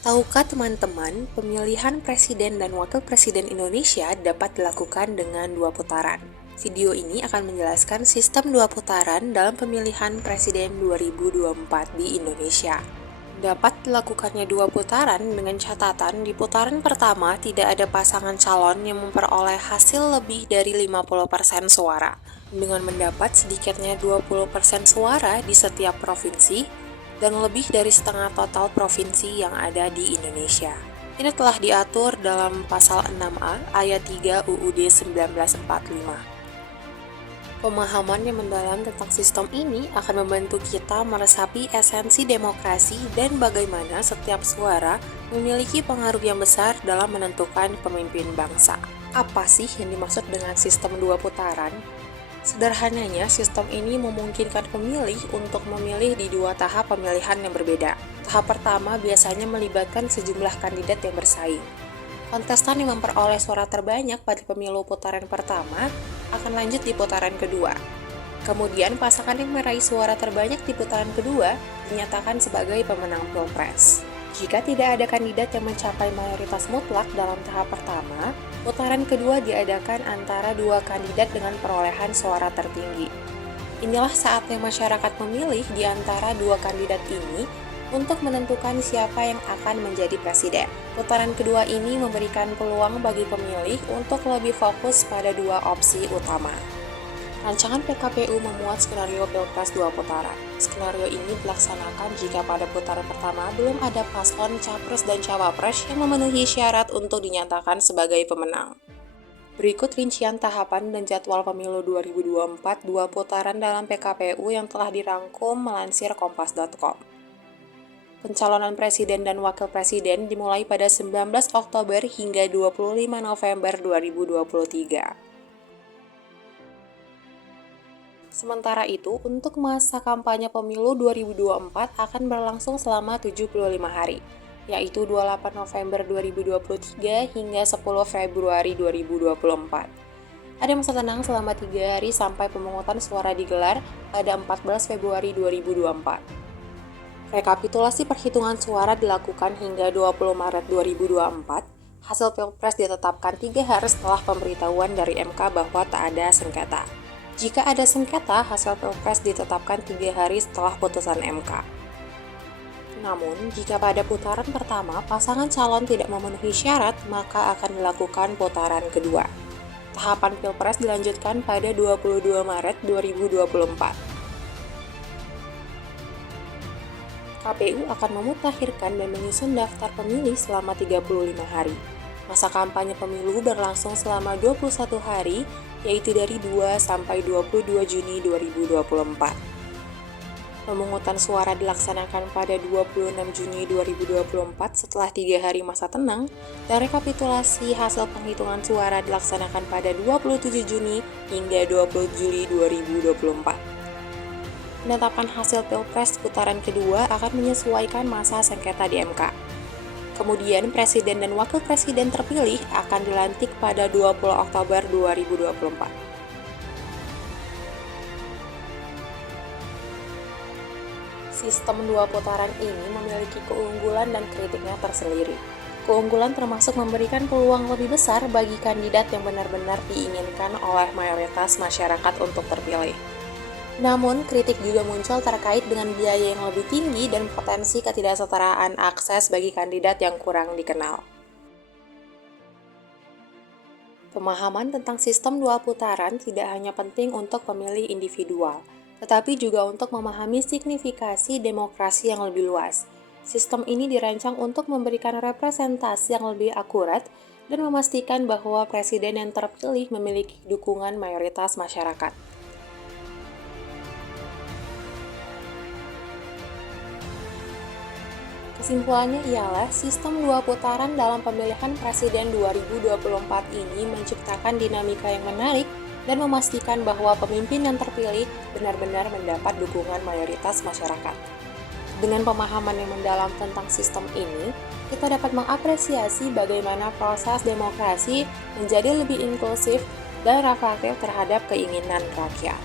Tahukah teman-teman, pemilihan presiden dan wakil presiden Indonesia dapat dilakukan dengan dua putaran. Video ini akan menjelaskan sistem dua putaran dalam pemilihan presiden 2024 di Indonesia. Dapat dilakukannya dua putaran dengan catatan di putaran pertama tidak ada pasangan calon yang memperoleh hasil lebih dari 50% suara, dengan mendapat sedikitnya 20% suara di setiap provinsi, dan lebih dari setengah total provinsi yang ada di Indonesia. Ini telah diatur dalam Pasal 6A Ayat 3 UUD 1945. Pemahaman yang mendalam tentang sistem ini akan membantu kita meresapi esensi demokrasi dan bagaimana setiap suara memiliki pengaruh yang besar dalam menentukan pemimpin bangsa. Apa sih yang dimaksud dengan sistem dua putaran? Sederhananya, sistem ini memungkinkan pemilih untuk memilih di dua tahap pemilihan yang berbeda. Tahap pertama biasanya melibatkan sejumlah kandidat yang bersaing. Kontestan yang memperoleh suara terbanyak pada pemilu putaran pertama akan lanjut di putaran kedua. Kemudian, pasangan yang meraih suara terbanyak di putaran kedua dinyatakan sebagai pemenang Pilpres. Jika tidak ada kandidat yang mencapai mayoritas mutlak dalam tahap pertama, putaran kedua diadakan antara dua kandidat dengan perolehan suara tertinggi. Inilah saatnya masyarakat memilih di antara dua kandidat ini untuk menentukan siapa yang akan menjadi presiden. Putaran kedua ini memberikan peluang bagi pemilih untuk lebih fokus pada dua opsi utama. Rancangan PKPU memuat skenario Pilpres dua putaran. Skenario ini dilaksanakan jika pada putaran pertama belum ada paslon capres dan cawapres yang memenuhi syarat untuk dinyatakan sebagai pemenang. Berikut rincian tahapan dan jadwal pemilu 2024 dua putaran dalam PKPU yang telah dirangkum melansir kompas.com. Pencalonan presiden dan wakil presiden dimulai pada 19 Oktober hingga 25 November 2023. Sementara itu, untuk masa kampanye pemilu 2024 akan berlangsung selama 75 hari, yaitu 28 November 2023 hingga 10 Februari 2024. Ada masa tenang selama 3 hari sampai pemungutan suara digelar pada 14 Februari 2024. Rekapitulasi perhitungan suara dilakukan hingga 20 Maret 2024. Hasil Pilpres ditetapkan 3 hari setelah pemberitahuan dari MK bahwa tak ada sengketa. Jika ada sengketa, hasil Pilpres ditetapkan 3 hari setelah putusan MK. Namun, jika pada putaran pertama pasangan calon tidak memenuhi syarat, maka akan dilakukan putaran kedua. Tahapan Pilpres dilanjutkan pada 22 Maret 2024. KPU akan memutakhirkan dan menyusun daftar pemilih selama 35 hari. Masa kampanye pemilu berlangsung selama 21 hari, yaitu dari 2 sampai 22 Juni 2024. Pemungutan suara dilaksanakan pada 26 Juni 2024 setelah 3 hari masa tenang, dan rekapitulasi hasil penghitungan suara dilaksanakan pada 27 Juni hingga 20 Juli 2024. Penetapan hasil Pilpres putaran kedua akan menyesuaikan masa sengketa di MK. Kemudian, presiden dan wakil presiden terpilih akan dilantik pada 20 Oktober 2024. Sistem dua putaran ini memiliki keunggulan dan kritiknya tersendiri. Keunggulan termasuk memberikan peluang lebih besar bagi kandidat yang benar-benar diinginkan oleh mayoritas masyarakat untuk terpilih. Namun, kritik juga muncul terkait dengan biaya yang lebih tinggi dan potensi ketidaksetaraan akses bagi kandidat yang kurang dikenal. Pemahaman tentang sistem dua putaran tidak hanya penting untuk pemilih individual, tetapi juga untuk memahami signifikasi demokrasi yang lebih luas. Sistem ini dirancang untuk memberikan representasi yang lebih akurat dan memastikan bahwa presiden yang terpilih memiliki dukungan mayoritas masyarakat. Kesimpulannya ialah sistem dua putaran dalam pemilihan presiden 2024 ini menciptakan dinamika yang menarik dan memastikan bahwa pemimpin yang terpilih benar-benar mendapat dukungan mayoritas masyarakat. Dengan pemahaman yang mendalam tentang sistem ini, kita dapat mengapresiasi bagaimana proses demokrasi menjadi lebih inklusif dan reflektif terhadap keinginan rakyat.